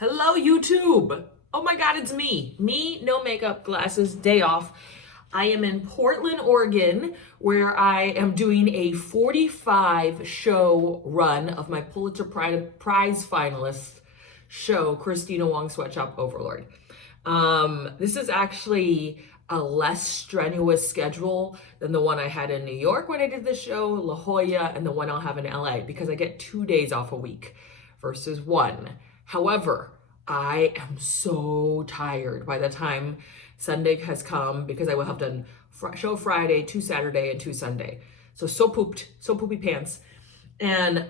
Hello, YouTube. Oh my God, it's me. Me, no makeup, glasses, day off. I am in Portland, Oregon, where I am doing a 45 show run of my Pulitzer Prize Finalist show, Kristina Wong, Sweatshop Overlord. This is actually a less strenuous schedule than the one I had in New York when I did the show, La Jolla, and the one I'll have in LA, because I get 2 days off a week versus one. However, I am so tired by the time Sunday has come, because I will have done show Friday, 2 Saturday, and 2 Sunday. So poopy pants. And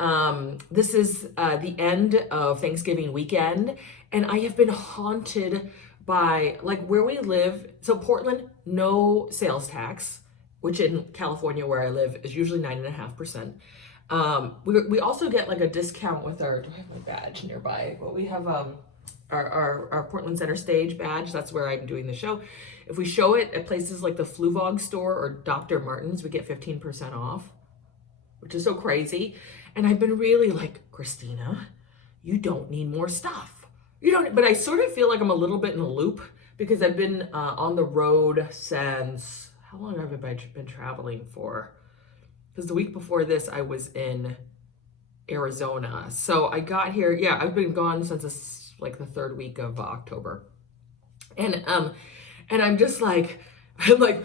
this is the end of Thanksgiving weekend, and I have been haunted by, like, where we live. So Portland, no sales tax, which in California where I live is usually 9.5%. We also get like a discount with our, do I have my badge nearby? Well, we have our Portland Center Stage badge. That's where I'm doing the show. If we show it at places like the Fluvog store or Dr. Martin's, we get 15% off, which is so crazy. And I've been really like, Kristina, you don't need more stuff. You don't, but I sort of feel like I'm a little bit in a loop because I've been on the road since, how long have I been traveling for? Because the week before this, I was in Arizona. So I got here, yeah, I've been gone since like the third week of October. And I'm just like,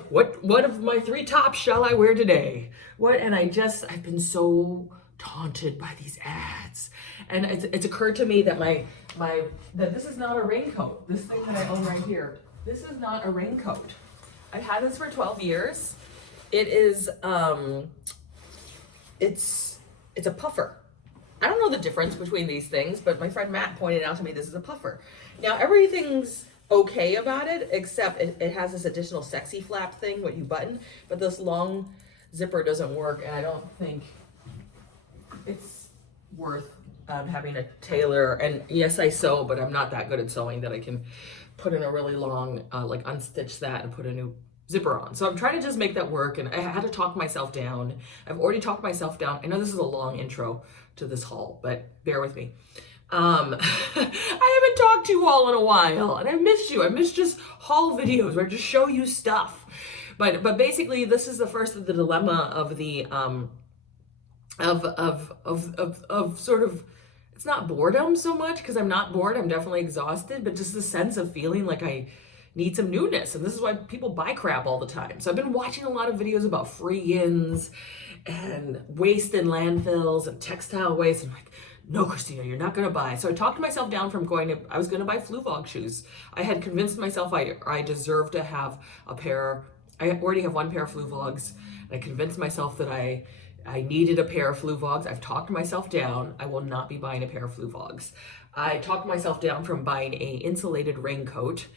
what of my 3 tops shall I wear today? What? And I've been so taunted by these ads. And it's occurred to me that that this is not a raincoat. This thing that I own right here, this is not a raincoat. I've had this for 12 years. It is, it's a puffer. I don't know the difference between these things, but my friend Matt pointed out to me this is a puffer. Now everything's okay about it, except it has this additional sexy flap thing, what you button, but this long zipper doesn't work, and I don't think it's worth having a tailor. And yes, I sew, but I'm not that good at sewing that I can put in a really long, like unstitch that and put a new zipper on. So I'm trying to just make that work, and I had to talk myself down. I've already talked myself down. I know this is a long intro to this haul, but bear with me. I haven't talked to you all in a while, and I missed you. I missed just haul videos where I just show you stuff. But basically, this is the first of the dilemma of the of sort of, it's not boredom so much, because I'm not bored. I'm definitely exhausted, but just the sense of feeling like I need some newness. And this is why people buy crap all the time. So I've been watching a lot of videos about free-ins and waste in landfills and textile waste. And I'm like, no, Kristina, you're not gonna buy. So I talked myself down from I was gonna buy Fluvog shoes. I had convinced myself I deserve to have a pair. I already have 1 pair of Fluvogs. I convinced myself that I needed a pair of Fluvogs. I've talked myself down. I will not be buying a pair of Fluvogs. I talked myself down from buying a insulated raincoat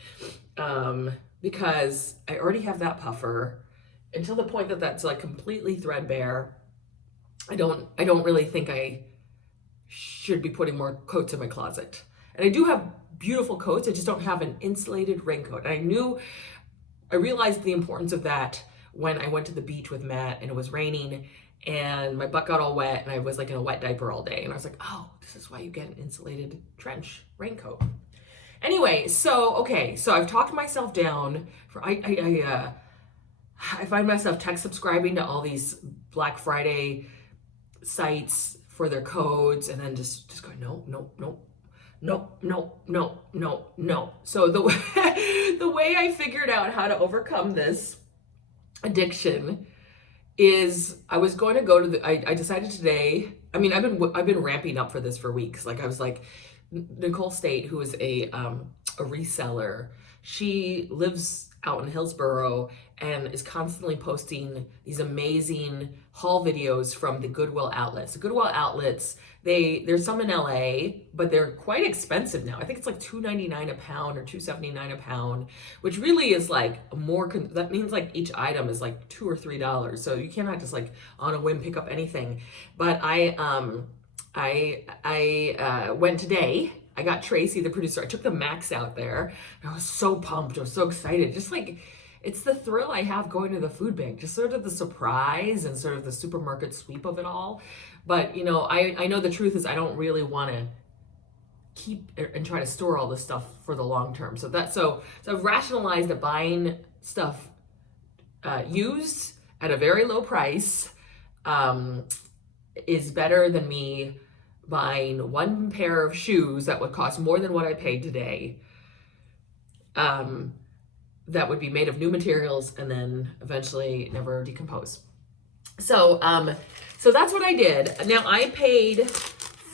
because I already have that puffer, until the point that that's like completely threadbare. I don't really think I should be putting more coats in my closet. And I do have beautiful coats. I just don't have an insulated raincoat. And I realized the importance of that when I went to the beach with Matt and it was raining and my butt got all wet and I was like in a wet diaper all day. And I was like, oh, this is why you get an insulated trench raincoat. Anyway, so I've talked myself down. I find myself tech subscribing to all these Black Friday sites for their codes, and then just going, no. So the way I figured out how to overcome this addiction is I was going to go to I decided today. I mean, I've been ramping up for this for weeks. Like, I was like, Nicole State, who is a reseller, she lives out in Hillsboro and is constantly posting these amazing haul videos from the Goodwill Outlets. The Goodwill Outlets, there's some in LA, but they're quite expensive now. I think it's like $2.99 a pound or $2.79 a pound, which really is like that means like each item is like $2 or $3. So you cannot just like on a whim pick up anything. But I went today. I got Tracy, the producer. I took the Max out there. And I was so pumped. I was so excited. Just like, it's the thrill I have going to the food bank. Just sort of the surprise and sort of the supermarket sweep of it all. But, I know the truth is I don't really want to keep and try to store all this stuff for the long term. So I've rationalized that buying stuff used at a very low price is better than me buying one pair of shoes that would cost more than what I paid today, that would be made of new materials and then eventually never decompose. So that's what I did. Now I paid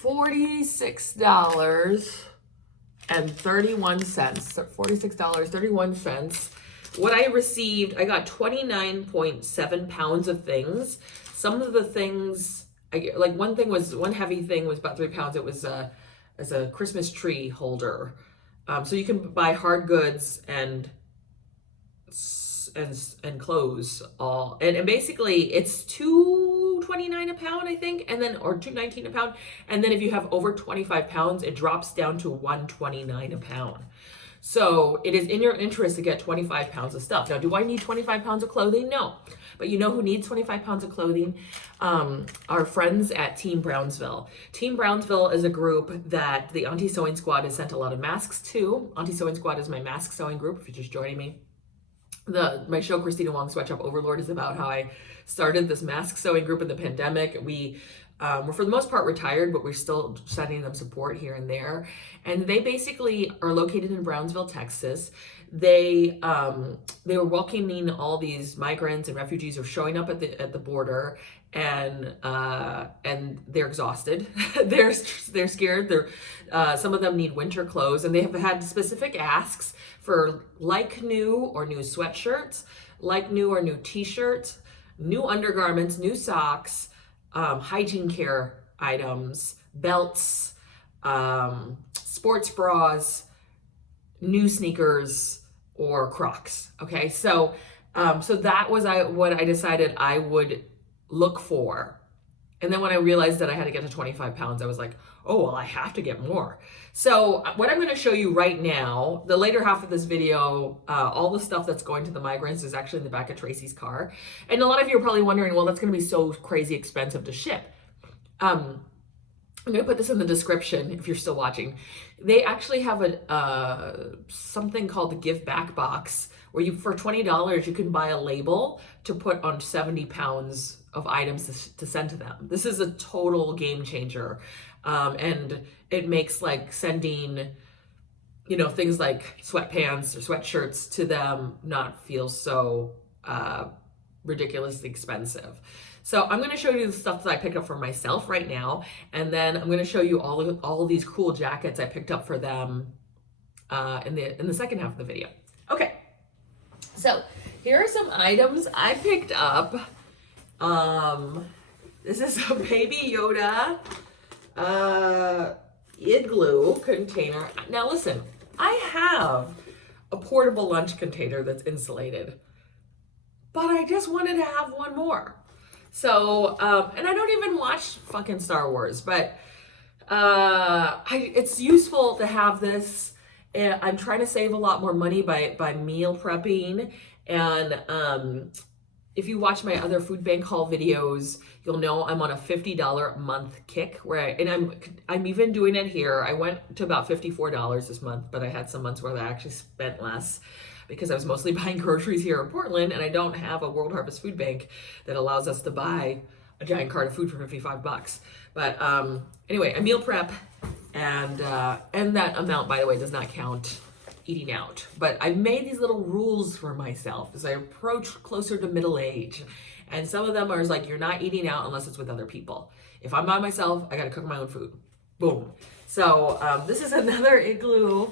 $46.31. What I received, I got 29.7 pounds of things. Some of the things, one heavy thing was about 3 pounds. It was as a Christmas tree holder. So you can buy hard goods and clothes all, and basically it's $2.29 a pound, I think, and then, or $2.19 a pound, and then if you have over 25 pounds, it drops down to $1.29 a pound. So it is in your interest to get 25 pounds of stuff. Now, do I need 25 pounds of clothing? No. But you know who needs 25 pounds of clothing? Our friends at Team Brownsville. Team Brownsville is a group that the Auntie Sewing Squad has sent a lot of masks to. Auntie Sewing Squad is my mask sewing group, if you're just joining me. My show, Kristina Wong, Sweatshop Overlord, is about how I started this mask sewing group in the pandemic. We're for the most part retired, but we're still sending them support here and there. And they basically are located in Brownsville, Texas. They were welcoming all these migrants and refugees who are showing up at the border, and they're exhausted. they're scared. Some of them need winter clothes, and they have had specific asks for like new or new sweatshirts, like new or new t-shirts, new undergarments, new socks, hygiene care items, belts, sports bras, new sneakers, or Crocs. Okay, so that was what I decided I would look for. And then when I realized that I had to get to 25 pounds, I was like, oh, well, I have to get more. So what I'm going to show you right now, the later half of this video, all the stuff that's going to the migrants is actually in the back of Tracy's car. And a lot of you are probably wondering, well, that's going to be so crazy expensive to ship. I'm going to put this in the description if you're still watching. They actually have something called the Give Back Box, where for $20 you can buy a label to put on 70 pounds of items to send to them. This is a total game changer. And it makes like sending, things like sweatpants or sweatshirts to them not feel so ridiculously expensive. So I'm going to show you the stuff that I picked up for myself right now, and then I'm going to show you all of these cool jackets I picked up for them in the second half of the video. Okay, so here are some items I picked up. This is a Baby Yoda igloo container. Now listen, I have a portable lunch container that's insulated, but I just wanted to have one more. So, and I don't even watch fucking Star Wars, but it's useful to have this. I'm trying to save a lot more money by meal prepping, and if you watch my other food bank haul videos, you'll know I'm on a $50 a month kick, I'm even doing it here. I went to about $54 this month, but I had some months where I actually spent less because I was mostly buying groceries here in Portland, and I don't have a World Harvest food bank that allows us to buy a giant cart of food for $55. But anyway, I meal prep, and that amount, by the way, does not count eating out. But I've made these little rules for myself as I approach closer to middle age. And some of them are like, you're not eating out unless it's with other people. If I'm by myself, I gotta cook my own food. Boom. So this is another igloo.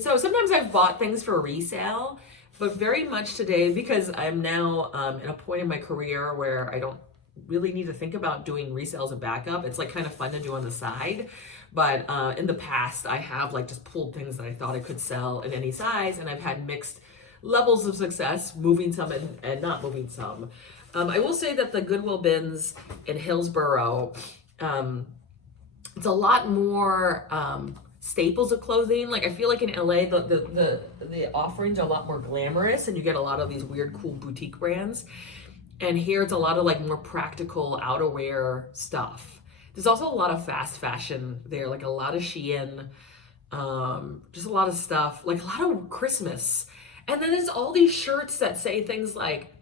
So sometimes I've bought things for resale, but very much today, because I'm now at a point in my career where I don't really need to think about doing resales and backup. It's like kind of fun to do on the side. But in the past, I have like just pulled things that I thought I could sell in any size, and I've had mixed levels of success, moving some and not moving some. I will say that the Goodwill bins in Hillsboro, it's a lot more staples of clothing. Like I feel like in LA, the offerings are a lot more glamorous, and you get a lot of these weird, cool boutique brands. And here it's a lot of like more practical outerwear stuff There's also a lot of fast fashion there, like a lot of Shein, just a lot of stuff, like a lot of Christmas. And then there's all these shirts that say things like,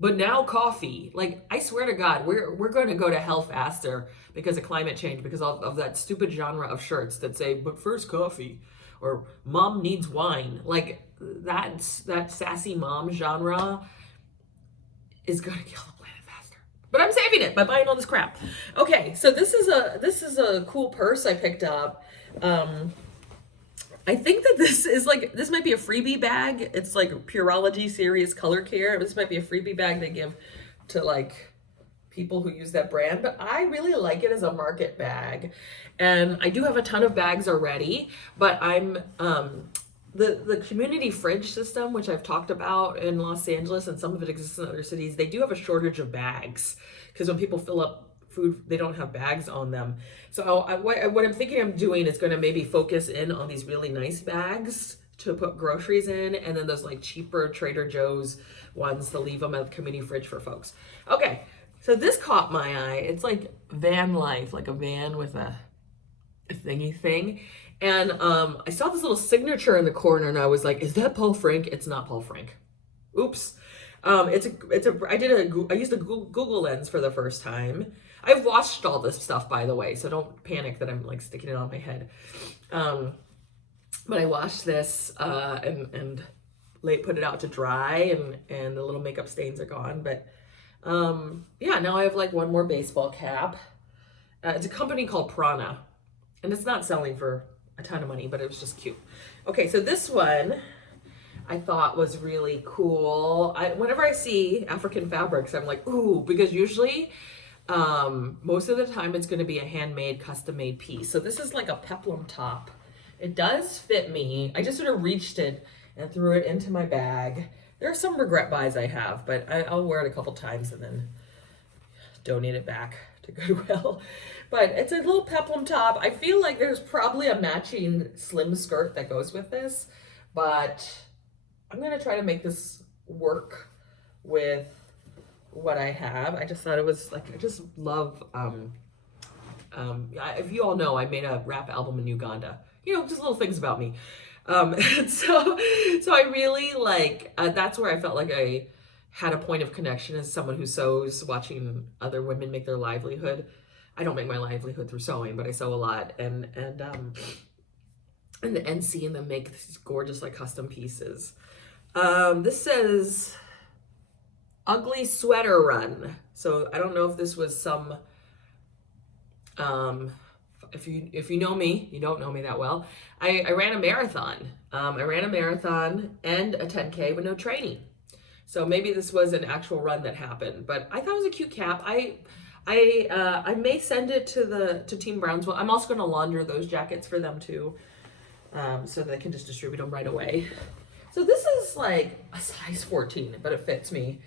but now coffee. Like, I swear to God, we're going to go to hell faster because of climate change, because of that stupid genre of shirts that say, but first coffee, or mom needs wine. Like, that sassy mom genre is going to kill the planet faster. But I'm saving it by buying all this crap. Okay, so this is a cool purse I picked up. I think that this might be a freebie bag. It's like Pureology Serious Color Care. This might be a freebie bag they give to like people who use that brand, but I really like it as a market bag. And I do have a ton of bags already, but I'm the community fridge system, which I've talked about in Los Angeles, and some of it exists in other cities, they do have a shortage of bags because when people fill up food, they don't have bags on them. So what I'm thinking I'm doing is going to maybe focus in on these really nice bags to put groceries in, and then those like cheaper Trader Joe's ones to leave them at the community fridge for folks. Okay, so this caught my eye. It's like van life, like a van with a thingy thing. And I saw this little signature in the corner, and I was like, is that Paul Frank? It's not Paul Frank. Oops. I used a Google lens for the first time. I've watched all this stuff, by the way, so don't panic that I'm like sticking it on my head. But I washed this and put it out to dry, and the little makeup stains are gone. But yeah, now I have like one more baseball cap. It's a company called Prana, and it's not selling for a ton of money, but it was just cute. Okay, so this one I thought was really cool. Whenever I see African fabrics, I'm like, ooh, because usually most of the time it's going to be a handmade, custom-made piece. So this is like a peplum top. It does fit me. I just sort of reached it and threw it into my bag. There are some regret buys I have, but I'll wear it a couple times and then donate it back to Goodwill. But it's a little peplum top. I feel like there's probably a matching slim skirt that goes with this, but I'm going to try to make this work with what I have. I just thought it was like, I just love, if you all know, I made a rap album in Uganda, just little things about me. And so I really like, that's where I felt like I had a point of connection as someone who sews, watching other women make their livelihood. I don't make my livelihood through sewing, but I sew a lot, and seeing them make these gorgeous like custom pieces. This says Ugly Sweater Run. So I don't know if this was some, if you know me, you don't know me that well. I ran a marathon. I ran a marathon and a 10K with no training. So maybe this was an actual run that happened, but I thought it was a cute cap. I may send it to Team Brownsville. I'm also going to launder those jackets for them too, so they can just distribute them right away. So this is like a size 14, but it fits me.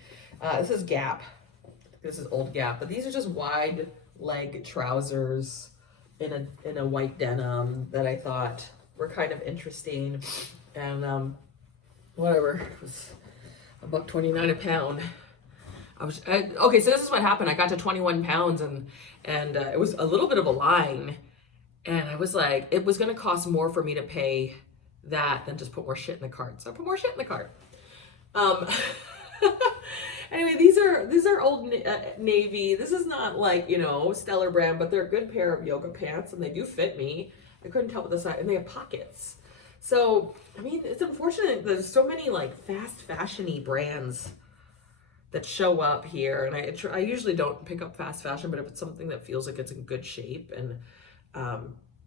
This is Gap. This is old Gap, but these are just wide leg trousers in a white denim that I thought were kind of interesting, and whatever. It was $1.29 a pound. Okay, so this is what happened. I got to 21 pounds, and it was a little bit of a line, and I was like, it was going to cost more for me to pay that than just put more shit in the cart. So I put more shit in the cart. Anyway, these are Old Navy. This is not like, stellar brand, but they're a good pair of yoga pants, and they do fit me. I couldn't tell with the side, and they have pockets. So, I mean, it's unfortunate there's so many like fast fashion-y brands that show up here, and I usually don't pick up fast fashion, but if it's something that feels like it's in good shape and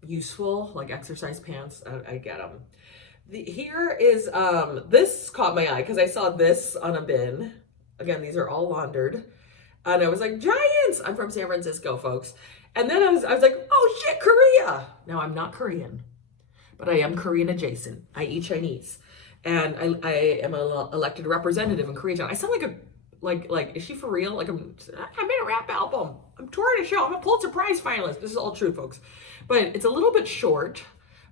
useful, like exercise pants, I get them. Here is, this caught my eye because I saw this on a bin. Again, these are all laundered, and I was like, Giants! I'm from San Francisco, folks. And then I was like, oh shit, Korea! Now I'm not Korean, but I am Korean adjacent. I eat Chinese, and I am an elected representative in Koreatown. I sound like is she for real? Like I made a rap album. I'm touring a show. I'm a Pulitzer Prize finalist. This is all true, folks. But it's a little bit short,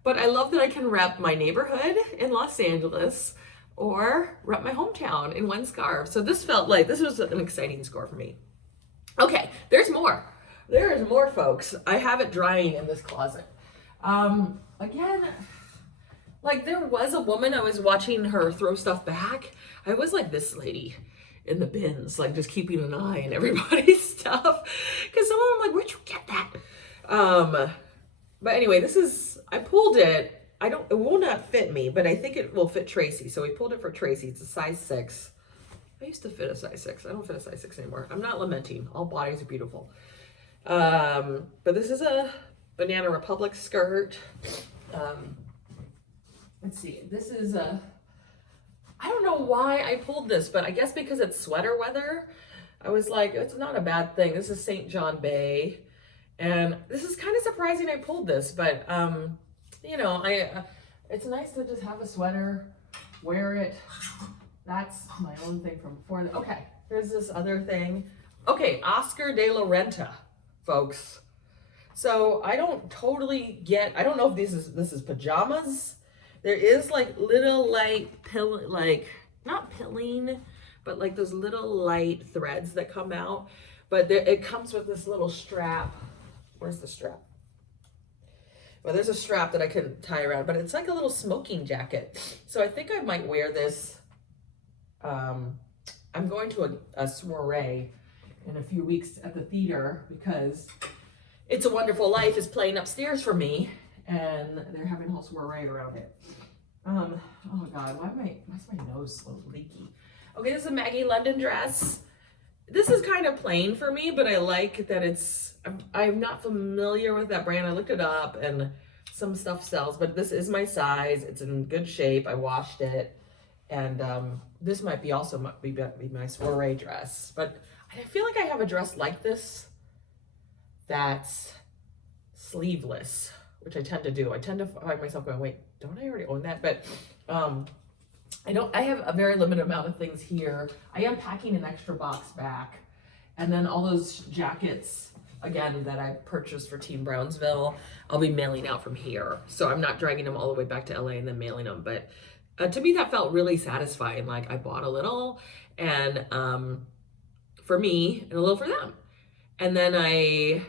but I love that I can rep my neighborhood in Los Angeles or rep my hometown in one scarf. So this felt like this was an exciting score for me. Okay, there's more. There's more, folks. I have it drying in this closet. Again, like there was a woman, I was watching her throw stuff back. I was like this lady in the bins, like just keeping an eye on everybody's stuff. Cause someone, I'm like, where'd you get that? But anyway, I pulled it. It will not fit me, but I think it will fit Tracy. So we pulled it for Tracy. It's a size 6. I used to fit a size 6. I don't fit a size 6 anymore. I'm not lamenting. All bodies are beautiful. But this is a Banana Republic skirt. Let's see. This is I don't know why I pulled this, but I guess because it's sweater weather, I was like, it's not a bad thing. This is St. John Bay. And this is kind of surprising I pulled this, but, you know, it's nice to just have a sweater, wear it. That's my own thing from before. Okay, here's this other thing. Okay, Oscar de la Renta, folks. So I don't totally get, I don't know if this is pajamas. There is like little light not pilling, but like those little light threads that come out. But it comes with this little strap. Where's the strap? Well, there's a strap that I can tie around, but it's like a little smoking jacket. So I think I might wear this. I'm going to a soiree in a few weeks at the theater because It's a Wonderful Life is playing upstairs for me, and they're having a whole soiree around it. Oh God, why's my nose so leaky? Okay, this is a Maggie London dress. This is kind of plain for me, but I like that I'm not familiar with that brand. I looked it up and some stuff sells, but this is my size. It's in good shape. I washed it. And this might be also be my soiree dress. But I feel like I have a dress like this that's sleeveless, which I tend to do. I tend to find myself going, wait, don't I already own that? But I have a very limited amount of things here. I am packing an extra box back. And then all those jackets, again, that I purchased for Team Brownsville, I'll be mailing out from here. So I'm not dragging them all the way back to LA and then mailing them. But to me, that felt really satisfying. Like I bought a little and for me and a little for them. And then I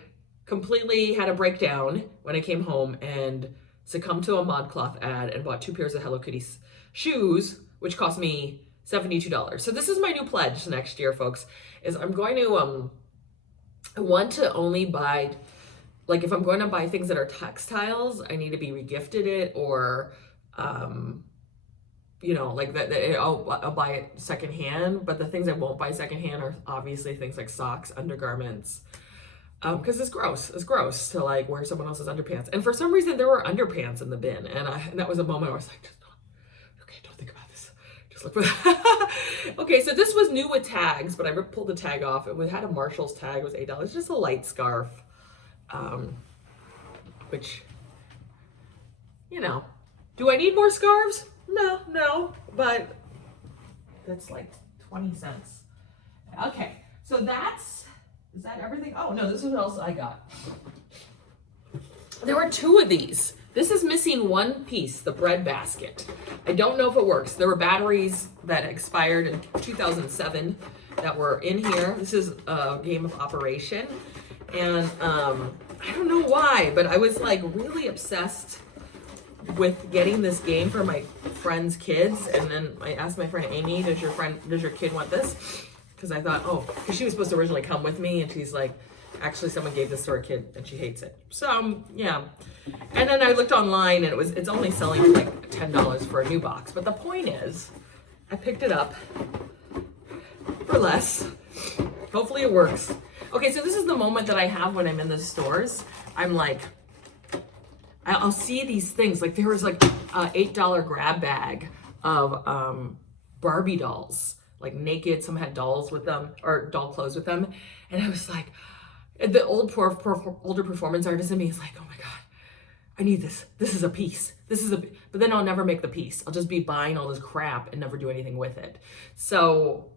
completely had a breakdown when I came home and succumbed to a ModCloth ad and bought 2 pairs of Hello Kitty shoes, which cost me $72. So this is my new pledge next year, folks, is I'm going to, I want to only buy, like if I'm going to buy things that are textiles, I need to be regifted it or, you know, like that I'll buy it secondhand, but the things I won't buy secondhand are obviously things like socks, undergarments, because it's gross to like wear someone else's underpants. And for some reason there were underpants in the bin, and that was a moment where I was like, don't think about this. Just look for that. Okay, so this was new with tags, but I pulled the tag off. It had a Marshall's tag. It was $8. It's just a light scarf, which, you know, do I need more scarves? No, but that's like 20 cents. Okay, so is that everything? Oh no, this is what else I got. There were 2 of these. This is missing one piece, the bread basket. I don't know if it works. There were batteries that expired in 2007 that were in here. This is a game of Operation. And I don't know why, but I was like really obsessed with getting this game for my friend's kids. And then I asked my friend Amy, does your kid want this? Because I thought, because she was supposed to originally come with me, and she's like, actually someone gave this to her kid and she hates it. So yeah. And then I looked online and it's only selling for like $10 for a new box. But the point is, I picked it up for less. Hopefully it works. Okay, so this is the moment that I have when I'm in the stores. I'm like, I'll see these things. Like there was like a $8 grab bag of Barbie dolls, like naked. Some had dolls with them or doll clothes with them. And I was like, the older performance artist in me is like, oh my God, I need this. This is a piece. But then I'll never make the piece. I'll just be buying all this crap and never do anything with it. So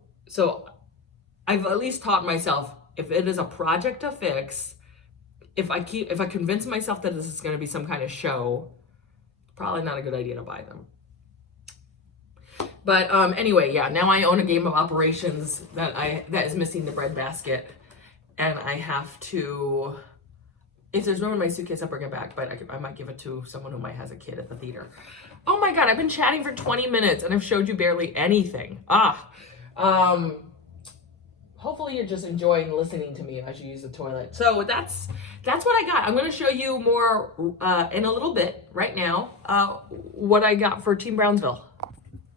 I've at least taught myself, if it is a project to fix, if I convince myself that this is going to be some kind of show, probably not a good idea to buy them. But anyway, yeah, now I own a game of Operations that is missing the bread basket. and I have to, if there's room in my suitcase, I'll bring it back, but I might give it to someone who might has a kid at the theater. Oh my God, I've been chatting for 20 minutes and I've showed you barely anything. Hopefully you're just enjoying listening to me as you use the toilet. So that's what I got. I'm going to show you more in a little bit right now what I got for Team Brownsville.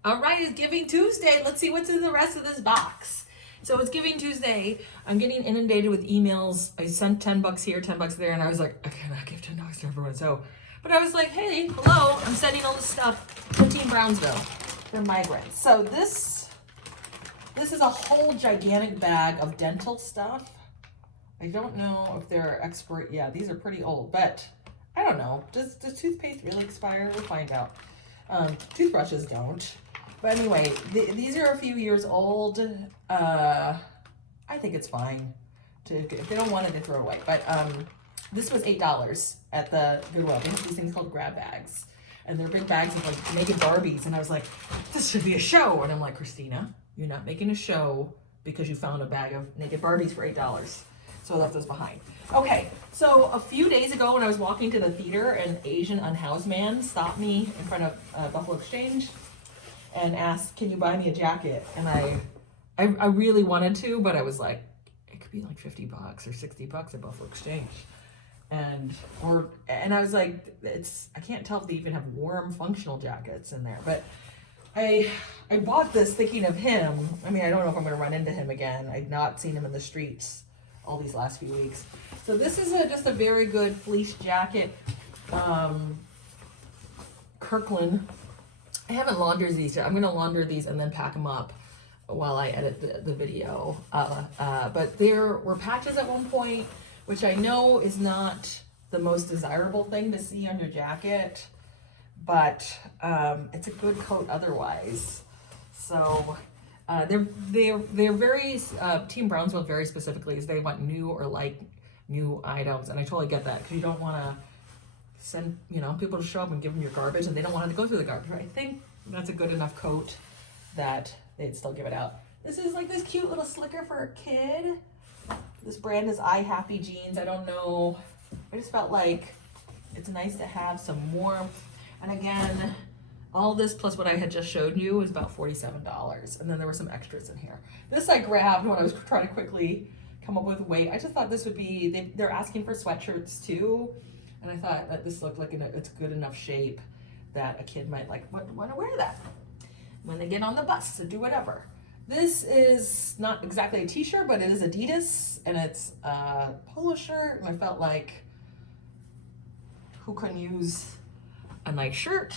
All right, it's Giving Tuesday. Let's see what's in the rest of this box. So it's Giving Tuesday. I'm getting inundated with emails. I sent $10 here, $10 there, and I was like, I cannot give $10 to everyone. So, but I was like, hey, hello, I'm sending all this stuff to Team Brownsville for migrants. So this is a whole gigantic bag of dental stuff. I don't know if they're expert. Yeah, these are pretty old, but I don't know. Does toothpaste really expire? We'll find out. Toothbrushes don't. But anyway, these are a few years old. I think it's fine. If they don't want it, they throw it away. But this was $8 at the Goodwill. They have these things called grab bags. And they're big bags of like naked Barbies. And I was like, this should be a show. And I'm like, Kristina, you're not making a show because you found a bag of naked Barbies for $8. So I left those behind. Okay, so a few days ago when I was walking to the theater, an Asian unhoused man stopped me in front of Buffalo Exchange and asked, can you buy me a jacket? And I really wanted to, but I was like, it could be like $50 or $60 at Buffalo Exchange. And I was like, I can't tell if they even have warm functional jackets in there, but I bought this thinking of him. I mean, I don't know if I'm gonna run into him again. I've not seen him in the streets all these last few weeks. So this is just a very good fleece jacket. Kirkland. I haven't laundered these yet. I'm gonna launder these and then pack them up while I edit the video. But there were patches at one point, which I know is not the most desirable thing to see on your jacket, but it's a good coat otherwise. So they're very Team Brownsville very specifically is they want new or like new items, and I totally get that because you don't want to send people to show up and give them your garbage, and they don't want it to go through the garbage. I think that's a good enough coat that they'd still give it out. This is like this cute little slicker for a kid. This brand is I Happy Jeans. I don't know. I just felt like it's nice to have some warmth. And again, all this plus what I had just showed you is about $47. And then there were some extras in here. This I grabbed when I was trying to quickly come up with weight. I just thought this would be, they're asking for sweatshirts too. And I thought that this looked like it's good enough shape that a kid might want to wear that when they get on the bus to do whatever. This is not exactly a t-shirt, but it is Adidas, and it's a polo shirt, and I felt like who couldn't use a nice shirt?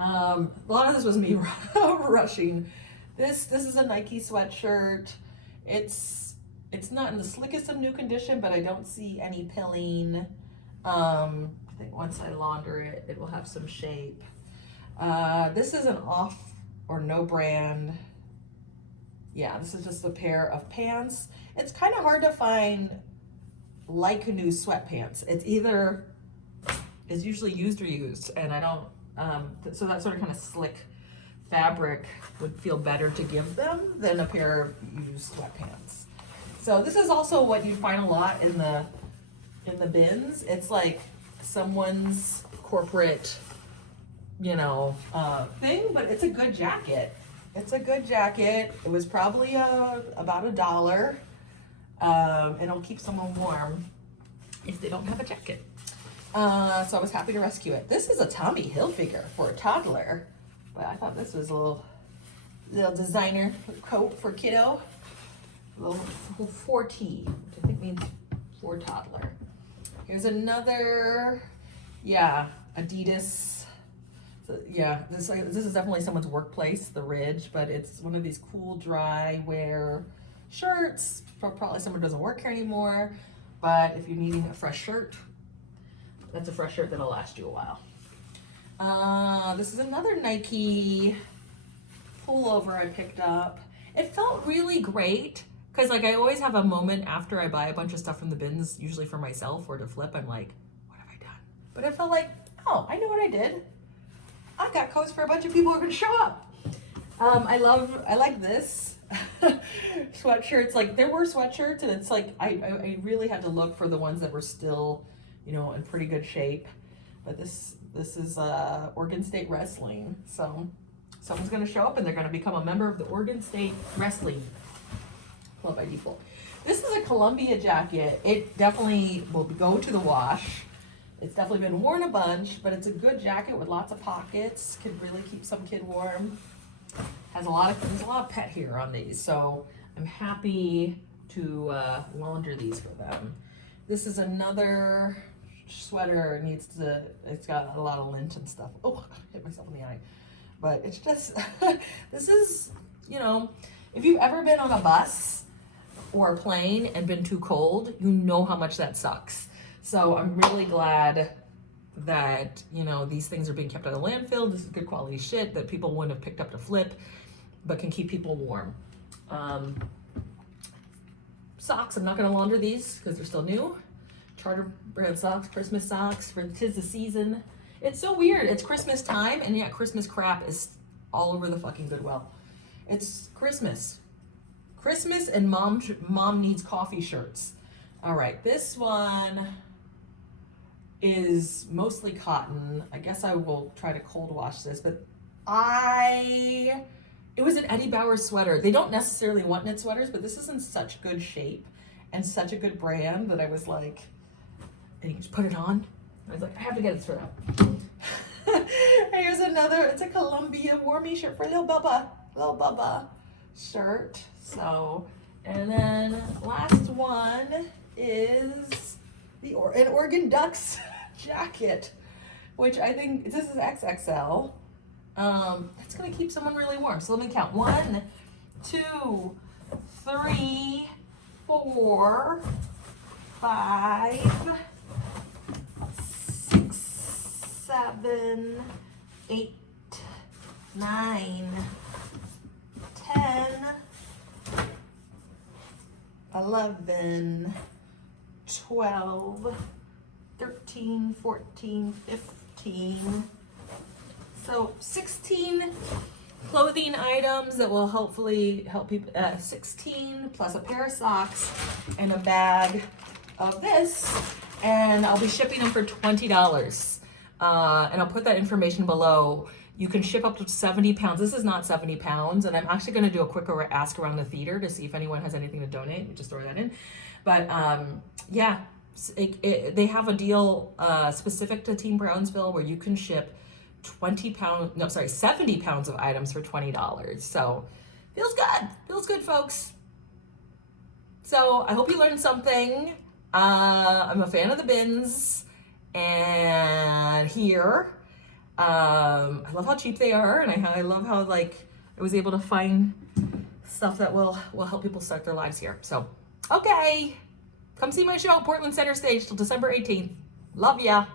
A lot of this was me rushing. This is a Nike sweatshirt. It's not in the slickest of new condition, but I don't see any pilling. I think once I launder it, it will have some shape. This is an off or no brand. Yeah, this is just a pair of pants. It's kind of hard to find like new sweatpants. It's usually used or used, and I don't, so that sort of kind of slick fabric would feel better to give them than a pair of used sweatpants. So this is also what you find a lot in the bins. It's like someone's corporate, thing, but it's a good jacket. It's a good jacket. It was probably about $1. It'll keep someone warm if they don't have a jacket. So I was happy to rescue it. This is a Tommy Hilfiger for a toddler, but I thought this was a little designer coat for kiddo. A little 4T, which I think means for toddler. Here's another, Adidas. So, this is definitely someone's workplace, the Ridge, but it's one of these cool dry wear shirts. Probably someone doesn't work here anymore, but if you're needing a fresh shirt, that's a fresh shirt that'll last you a while. This is another Nike pullover I picked up. It felt really great because I always have a moment after I buy a bunch of stuff from the bins, usually for myself or to flip. I'm like, what have I done? But it felt like, oh, I know what I did. I got coats for a bunch of people who are going to show up. I like this sweatshirts. Like there were sweatshirts, and it's like I really had to look for the ones that were still, you know, in pretty good shape. But this is Oregon State Wrestling. So someone's gonna show up and they're gonna become a member of the Oregon State Wrestling Club by default. This is a Columbia jacket. It definitely will go to the wash. It's definitely been worn a bunch, but it's a good jacket with lots of pockets. Could really keep some kid warm. There's a lot of pet hair on these, so I'm happy to launder these for them. This is another sweater. It's got a lot of lint and stuff. Oh, I hit myself in the eye. But it's just, this is, you know, if you've ever been on a bus or a plane and been too cold, you know how much that sucks. So I'm really glad that, you know, these things are being kept out of landfill. This is good quality shit that people wouldn't have picked up to flip, but can keep people warm. Socks, I'm not gonna launder these because they're still new. Charter brand socks, Christmas socks for 'tis the season. It's so weird. It's Christmas time, and yet Christmas crap is all over the fucking Goodwill. It's Christmas. Christmas and mom needs coffee shirts. All right, this one is mostly cotton. I guess I will try to cold wash this, but it was an Eddie Bauer sweater. They don't necessarily want knit sweaters, but this is in such good shape and such a good brand that I was like, and you just put it on. I was like, I have to get this for them. Here's another, it's a Columbia warmy shirt for little Bubba shirt. So, and then last one is an Oregon Ducks jacket, which I think this is XXL. It's gonna keep someone really warm. So let me count. 1, 2, 3, 4, 5, 6, 7, 8, 9, 10, 11, 12, 13, 14, 15. So 16 clothing items that will hopefully help people, 16 plus a pair of socks and a bag of this, and I'll be shipping them for $20. And I'll put that information below. You can ship up to 70 pounds. This is not 70 pounds, and I'm actually gonna do a quick ask around the theater to see if anyone has anything to donate. We just throw that in. But yeah, they have a deal specific to Team Brownsville where you can ship 70 pounds of items for $20. So feels good, folks. So I hope you learned something. I'm a fan of the bins, and here, I love how cheap they are, and I love how like I was able to find stuff that will help people start their lives here. So, okay, come see my show, Portland Center Stage, till December 18th. Love ya.